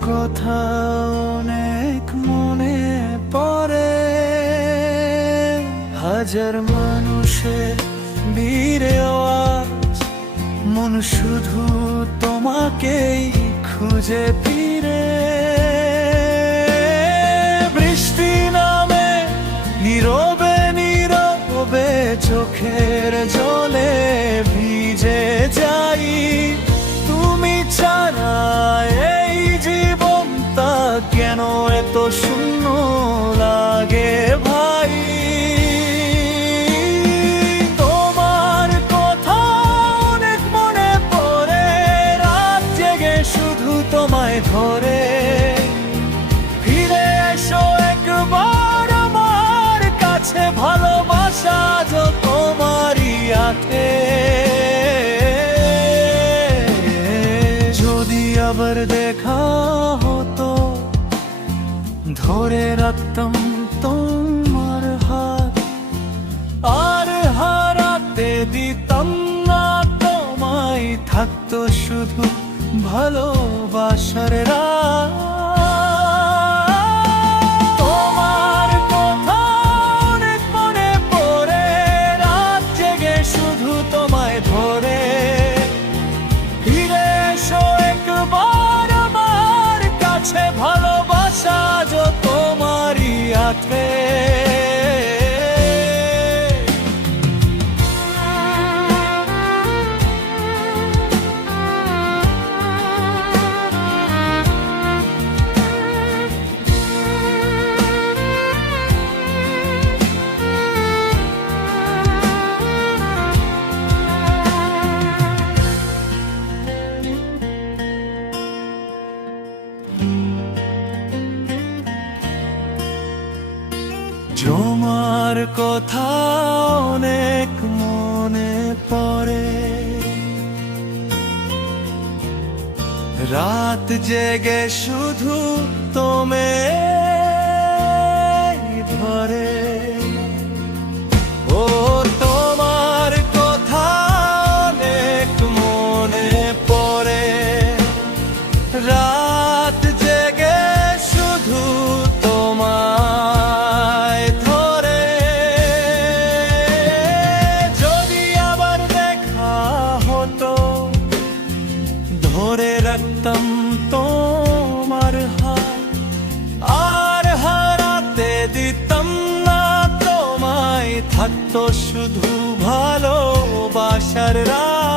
কথা অনেক মনে পড়ে, হাজার মানুষের ভিড়ে আওয়াজ, মন শুধু তোমাকেই খুঁজে ফিরে। বৃষ্টি নামে নীরবে নীরবে চোখের জলে ভিজে যাই, তুমি ছাড়া এই জীবনটা কেন এত শূন্য লাগে ভাই। তোমার কথা অনেক মনে পড়ে, রাত জেগে শুধু তোমায় ধরে। ফিরে এসো একবার আমার কাছে, ভালোবাসা যত তোমারই আছে। যদি আবার দেখা হতো, ধরে রাখতাম তোমার হাত, আর হারাতে দিতাম না তোমায়, থাকতো শুধু ভালোবাসার রাত। তোমার কথা অনেক মনে পড়ে, রাত জেগে শুধু তোমায় ধরে। ফিরে এসো একবার আমার কাছে, ভালোবাসা যত তোমারই আছে। তোমার কথা অনেক মনে পড়ে, রাত জেগে শুধু তোমায় ধরে। ও তোমার কথা অনেক মনে পড়ে, রাত জেগে শুধু তোমায় ধরে। যদি আবার দেখা হতো, ধরে রাখতাম তোমার হাত, আর হারাতে দিতাম না তোমায়, থাকতো শুধু ভালোবাসার রাত।